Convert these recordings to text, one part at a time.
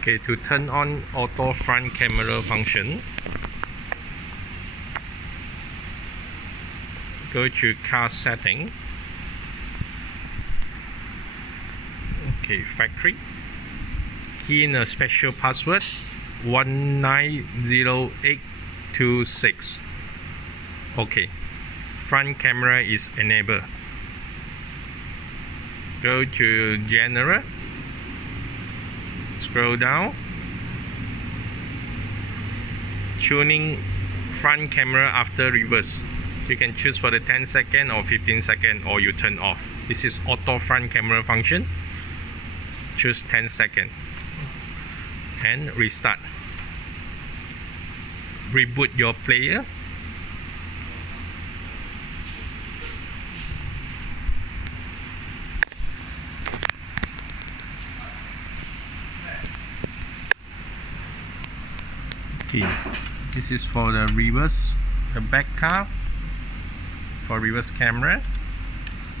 Okay, to turn on auto front camera function, go to car setting. Okay, factory. Key in a special password 190826. Okay, front camera is enabled. Go to general, scroll down, tuning front camera after reverse. You can choose for the 10 second or 15 second, or you turn off. This is auto front camera function. Choose 10 second and restart. Reboot your player. Okay, this is for the reverse, the back car, for reverse camera.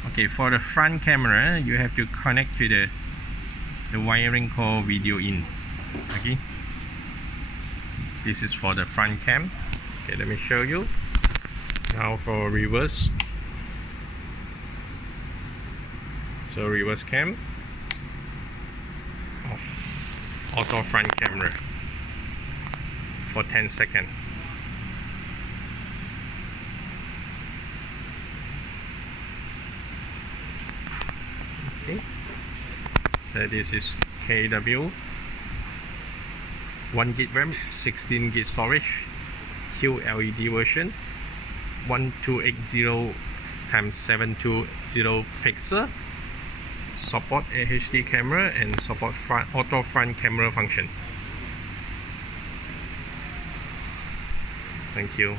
Okay, for the front camera, you have to connect to the wiring called video in. Okay, this is for the front cam. Okay, let me show you. Now for reverse. So reverse cam, off. Auto front camera for 10 seconds. Okay, so this is KW, 1 GB RAM, 16 GB storage, QLED version, 1280 x 720 pixel, support HD camera and support auto front camera function. Thank you.